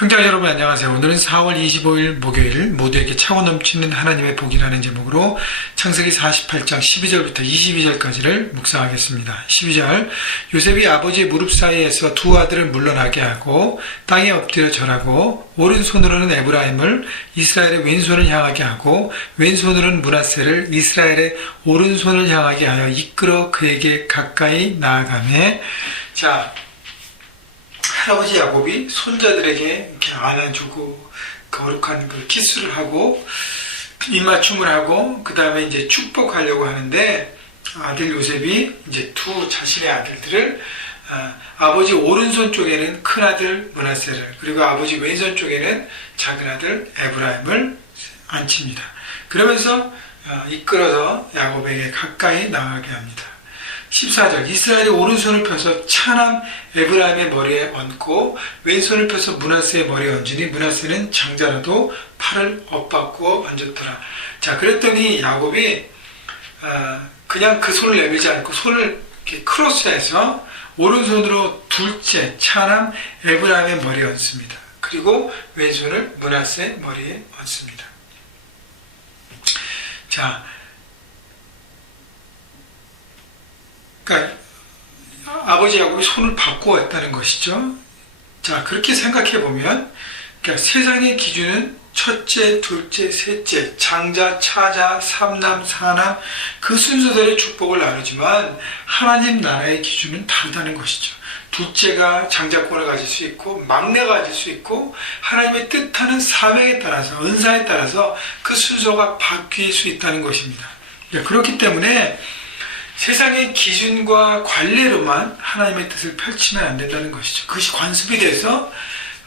형제자 여러분 안녕하세요. 오늘은 4월 25일 목요일 모두에게 차고 넘치는 하나님의 복이라는 제목으로 창세기 48장 12절부터 22절까지를 묵상하겠습니다. 12절 요셉이 아버지의 무릎 사이에서 두 아들을 물러나게 하고 땅에 엎드려 절하고 오른손으로는 에브라임을 이스라엘의 왼손을 향하게 하고 왼손으로는 므낫세를 이스라엘의 오른손을 향하게 하여 이끌어 그에게 가까이 나아가매. 자, 할아버지 야곱이 손자들에게 이렇게 안아주고 거룩한 그 키스를 하고 입맞춤을 하고 그 다음에 이제 축복하려고 하는데 아들 요셉이 이제 두 자신의 아들들을 아버지 오른손 쪽에는 큰 아들 므낫세를 그리고 아버지 왼손 쪽에는 작은 아들 에브라임을 앉힙니다. 그러면서 이끌어서 야곱에게 가까이 나가게 합니다. 14절 이스라엘이 오른손을 펴서 차남 에브라임의 머리에 얹고 왼손을 펴서 므낫세의 머리에 얹으니 므낫세는 장자라도 팔을 엇바꾸어 얹었더라. 자, 그랬더니 야곱이 그냥 그 손을 내밀지 않고 손을 이렇게 크로스해서 오른손으로 둘째 차남 에브라임의 머리에 얹습니다. 그리고 왼손을 므낫세 머리에 얹습니다. 자, 그러니까 아버지 야곱이 손을 바꾸었다는 것이죠. 자, 그렇게 생각해 보면 그러니까 세상의 기준은 첫째, 둘째, 셋째, 장자, 차자, 삼남, 사남 그 순서대로 축복을 나누지만 하나님 나라의 기준은 다르다는 것이죠. 둘째가 장자권을 가질 수 있고 막내가 가질 수 있고 하나님의 뜻하는 사명에 따라서 은사에 따라서 그 순서가 바뀔 수 있다는 것입니다. 그렇기 때문에 세상의 기준과 관례로만 하나님의 뜻을 펼치면 안 된다는 것이죠. 그것이 관습이 돼서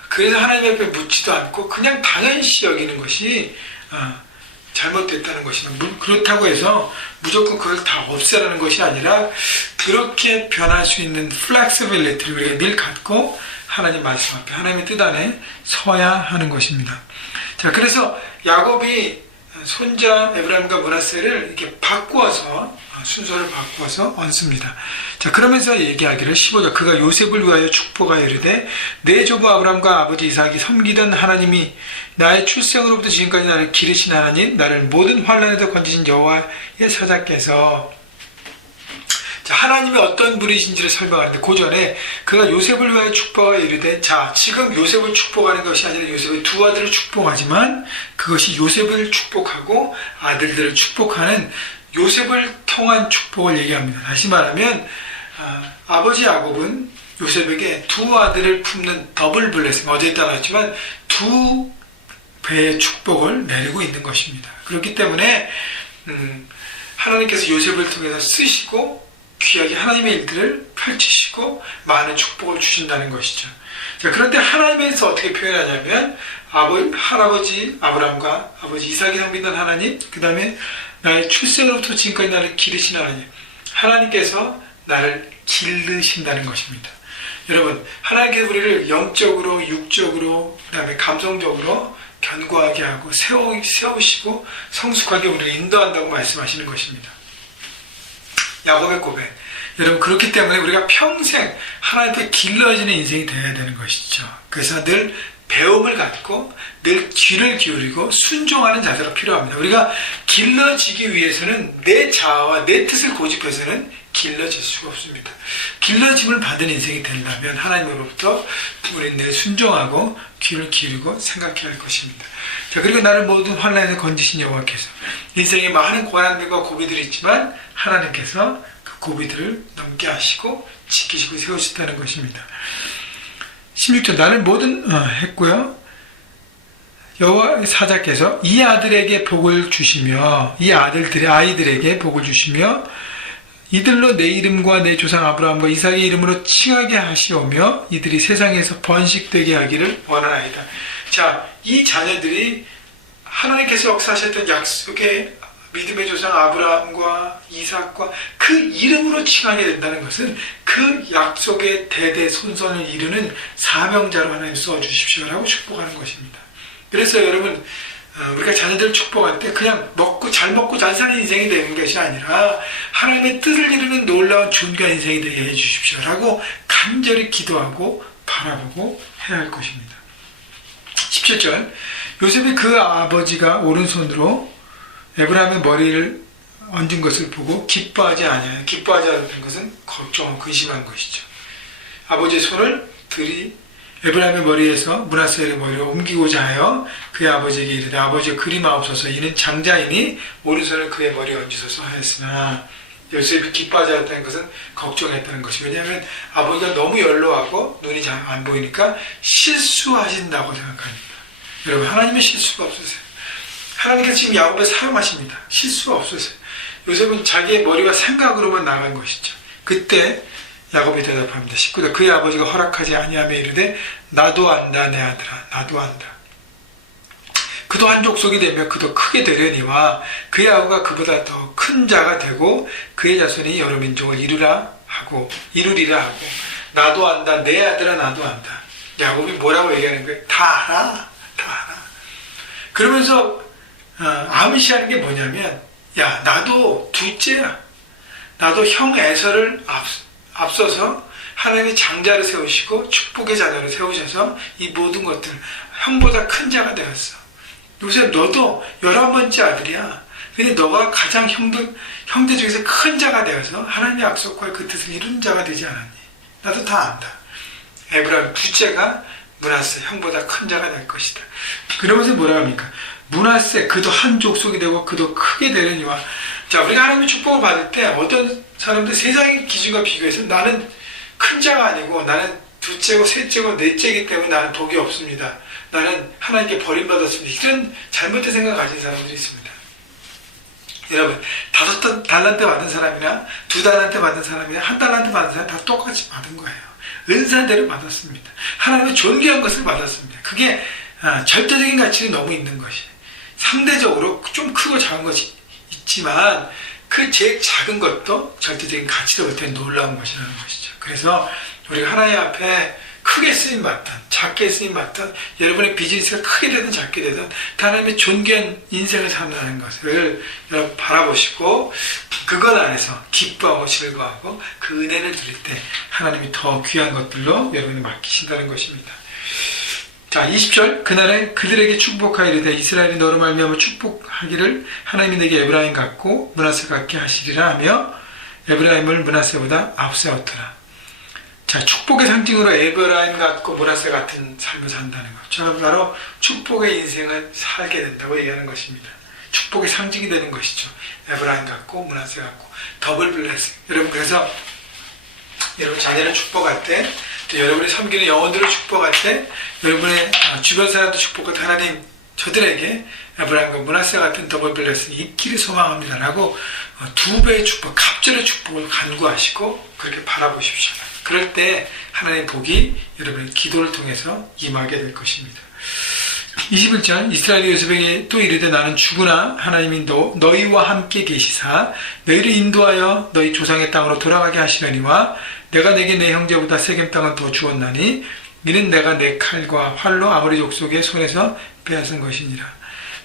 그래서 하나님 앞에 묻지도 않고 그냥 당연시 여기는 것이 잘못됐다는 것입니다. 그렇다고 해서 무조건 그걸 다 없애라는 것이 아니라 그렇게 변할 수 있는 플렉시빌리티를 우리가 늘 갖고 하나님 말씀 앞에 하나님의 뜻 안에 서야 하는 것입니다. 자, 그래서 야곱이 손자 에브라임과 므낫세를 이렇게 바꾸어서 순서를 바꾸어서 얹습니다. 자, 그러면서 얘기하기를 15절 그가 요셉을 위하여 축복하여 이르되 내 조부 아브라함과 아버지 이삭이 섬기던 하나님이 나의 출생으로부터 지금까지 나를 기르신 하나님 나를 모든 환난에서 건지신 여호와의 사자께서. 자, 하나님이 어떤 분이신지를 설명하는데 그 전에 그가 요셉을 위하여 축복하여 이르되 자, 지금 요셉을 축복하는 것이 아니라 요셉의 두 아들을 축복하지만 그것이 요셉을 축복하고 아들들을 축복하는 요셉을 통한 축복을 얘기합니다. 다시 말하면 아버지 야곱은 요셉에게 두 아들을 품는 더블 블레싱, 어제 따라했지만 두 배의 축복을 내리고 있는 것입니다. 그렇기 때문에 하나님께서 요셉을 통해서 쓰시고 귀하게 하나님의 일들을 펼치시고 많은 축복을 주신다는 것이죠. 자, 그런데 하나님에서 어떻게 표현하냐면 할아버지 아브라함과 아버지 이삭이 섬기던 하나님, 그 다음에 나의 출생으로부터 지금까지 나를 기르신 하나님, 하나님께서 나를 기르신다는 것입니다. 여러분, 하나님께서 우리를 영적으로, 육적으로, 그 다음에 감성적으로 견고하게 하고 세우시고 성숙하게 우리를 인도한다고 말씀하시는 것입니다. 야곱의 고백. 여러분, 그렇기 때문에 우리가 평생 하나님께 길러지는 인생이 되어야 되는 것이죠. 그래서 늘 배움을 갖고 늘 귀를 기울이고 순종하는 자세가 필요합니다. 우리가 길러지기 위해서는 내 자아와 내 뜻을 고집해서는 길러질 수가 없습니다. 길러짐을 받은 인생이 되려면 하나님으로부터 우리는 늘 순종하고 귀를 기울이고 생각해야 할 것입니다. 자, 그리고 나를 모든 환난에서 건지신 여호와께서. 인생에 많은 고난들과 고비들이 있지만 하나님께서 그 고비들을 넘게 하시고 지키시고 세우셨다는 것입니다. 16절 나를 모든 했고요. 여호와 사자께서 이 아들에게 복을 주시며 이 아이들에게 복을 주시며 이들로 내 이름과 내 조상 아브라함과 이삭의 이름으로 칭하게 하시오며 이들이 세상에서 번식되게 하기를 원하나이다. 자, 이 자녀들이 하나님께서 역사하셨던 약속의 믿음의 조상 아브라함과 이삭과 그 이름으로 칭하게 된다는 것은 그 약속의 대대손손을 이루는 사명자로 하나님 써주십시오라고 축복하는 것입니다. 그래서 여러분, 우리가 자녀들을 축복할 때 그냥 잘 먹고 잘 사는 인생이 되는 것이 아니라 하나님의 뜻을 이루는 놀라운 존귀한 인생이 되게 해주십시오라고 간절히 기도하고 바라보고 해야 할 것입니다. 17절 요셉이 그 아버지가 오른손으로 에브라임의 머리를 얹은 것을 보고 기뻐하지 아니하여 기뻐하지 않는 것은 걱정하고 근심한 것이죠. 아버지의 손을 들이 에브라임의 머리에서 므낫세의 머리로 옮기고자 하여 그의 아버지에게 이르되 아버지여 그리마옵소서 이는 장자이니 오른손을 그의 머리에 얹으소서 하였으나 요셉이 기뻐하지 않았다는 것은 걱정했다는 것이 왜냐하면 아버지가 너무 연로하고 눈이 잘 안 보이니까 실수하신다고 생각합니다. 여러분 하나님은 실수가 없으세요. 하나님께서 지금 야곱을 사용하십니다. 실수가 없으세요. 요셉은 자기의 머리와 생각으로만 나간 것이죠. 그때 야곱이 대답합니다. 19절 그의 아버지가 허락하지 아니하며 이르되 나도 안다 내 아들아 나도 안다. 그도 한 족속이 되며 그도 크게 되려니와 그의 아우가 그보다 더 큰 자가 되고 그의 자손이 여러 민족을 이루리라 하고 나도 안다 내 아들아 나도 안다. 야곱이 뭐라고 얘기하는 거예요? 다 알아 다 알아. 그러면서 암시하는 게 뭐냐면 야 나도 둘째야. 나도 형 에서를 앞서서 하나님이 장자를 세우시고 축복의 자녀를 세우셔서 이 모든 것들 형보다 큰 자가 되었어. 요새 너도 11번째 아들이야. 근데 너가 가장 형제 중에서 큰 자가 되어서 하나님의 약속과 그 뜻을 이룬 자가 되지 않았니? 나도 다 안다. 에브라임 둘째가 므낫세 형보다 큰 자가 될 것이다. 그러면서 뭐라 합니까? 므낫세 그도 한 족속이 되고 그도 크게 되려니와. 자, 우리가 하나님의 축복을 받을 때 어떤 사람들 세상의 기준과 비교해서 나는 큰 자가 아니고 나는 둘째고 셋째고 넷째이기 때문에 나는 복이 없습니다. 나는 하나님께 버림받았습니다. 이런 잘못된 생각을 가진 사람들이 있습니다. 여러분 5달란트 받은 사람이나 2달란트 받은 사람이나 1달란트 받은 사람 다 똑같이 받은 거예요. 은사대로 받았습니다. 하나님의 존귀한 것을 받았습니다. 그게 절대적인 가치는 너무 있는 것이 상대적으로 좀 크고 작은 것이 있지만 그 제일 작은 것도 절대적인 가치로 볼 때 놀라운 것이라는 것이죠. 그래서 우리가 하나님 앞에 크게 쓰임받던 작게 쓰임받던 여러분의 비즈니스가 크게 되든 작게 되든 하나님의 존귀한 인생을 산다는 것을 여러분 바라보시고 그것 안에서 기뻐하고 즐거워하고 그 은혜를 드릴 때 하나님이 더 귀한 것들로 여러분이 맡기신다는 것입니다. 자, 20절 그날에 그들에게 축복하이르되 이스라엘이 너로 말미암아 축복하기를 하나님이 내게 에브라임 같고 므낫세 같게 하시리라 하며 에브라임을 므낫세보다 앞세웠더라. 자, 축복의 상징으로 에브라임 같고 므낫세 같은 삶을 산다는 것. 저 바로 축복의 인생을 살게 된다고 얘기하는 것입니다. 축복의 상징이 되는 것이죠. 에브라임 같고 므낫세 같고 더블 블레싱. 여러분 그래서 여러분 자녀를 축복할 때 또 여러분이 섬기는 영혼들을 축복할 때 여러분의 주변 사람도 축복할 때 하나님 저들에게 에브라임과 므낫세 같은 더블 블레싱이 있기를 소망합니다 라고 2배의 축복, 갑절의 축복을 간구하시고 그렇게 바라보십시오. 그럴 때 하나님의 복이 여러분의 기도를 통해서 임하게 될 것입니다. 21절 이스라엘이 요셉에게 또 이르되 나는 죽으나 하나님이 너희와 함께 계시사 너희를 인도하여 너희 조상의 땅으로 돌아가게 하시려니와 내가 내게 내 형제보다 세겜 땅을 더 주었나니 이는 내가 내 칼과 활로 아모리 족속의 손에서 빼앗은 것이니라.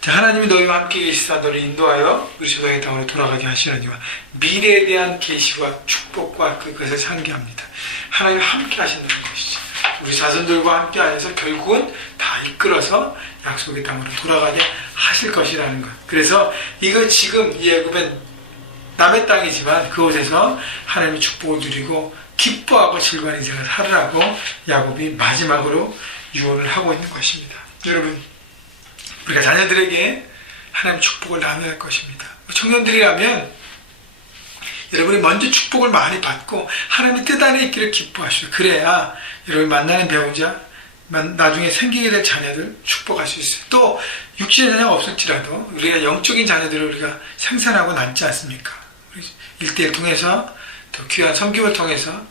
자, 하나님이 너희와 함께 계시사 너를 인도하여 우리 조상의 땅으로 돌아가게 하시려니와 미래에 대한 계시와 축복과 그것을 상기합니다. 하나님이 함께 하신다는 것이죠. 우리 자손들과 함께 하셔서 결국은 다 이끌어서 약속의 땅으로 돌아가게 하실 것이라는 것. 그래서 이거 지금 이 애굽은 남의 땅이지만 그곳에서 하나님의 축복을 누리고 기뻐하고 즐거운 인생을 살으라고 야곱이 마지막으로 유언을 하고 있는 것입니다. 여러분 우리가 자녀들에게 하나님의 축복을 나눠야 할 것입니다. 청년들이라면 여러분이 먼저 축복을 많이 받고 하나님의 뜻 안에 있기를 기뻐하시오. 그래야 여러분이 만나는 배우자 나중에 생기게 될 자녀들 축복할 수 있어요. 또 육신의 자녀가 없을지라도 우리가 영적인 자녀들을 우리가 생산하고 낳지 않습니까? 1대1 통해서 또 귀한 섬김을 통해서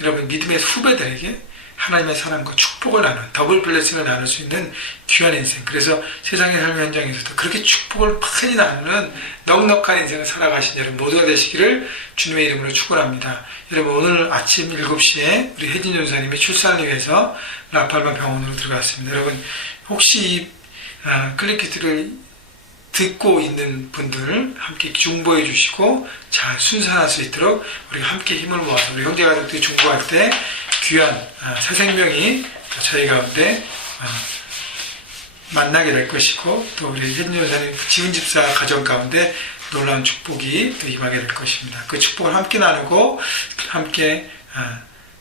여러분 믿음의 후배들에게 하나님의 사랑과 축복을 나누는 더블 블레싱을 나눌 수 있는 귀한 인생. 그래서 세상의 삶의 현장에서도 그렇게 축복을 많이 나누는 넉넉한 인생을 살아가신 여러분 모두가 되시기를 주님의 이름으로 축원합니다. 여러분 오늘 아침 7시에 우리 혜진 전사님의 출산을 위해서 라팔마 병원으로 들어갔습니다. 여러분 혹시 이 클릭키트를 듣고 있는 분들 함께 중보해 주시고 잘 순산할 수 있도록 우리가 함께 힘을 모아서 우리 형제가족들이 중보할 때 귀한 새 생명이 저희 가운데 만나게 될 것이고 또 우리 혜진 여사님 지훈 집사 가정 가운데 놀라운 축복이 또 임하게 될 것입니다. 그 축복을 함께 나누고 함께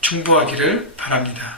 중보하기를 바랍니다.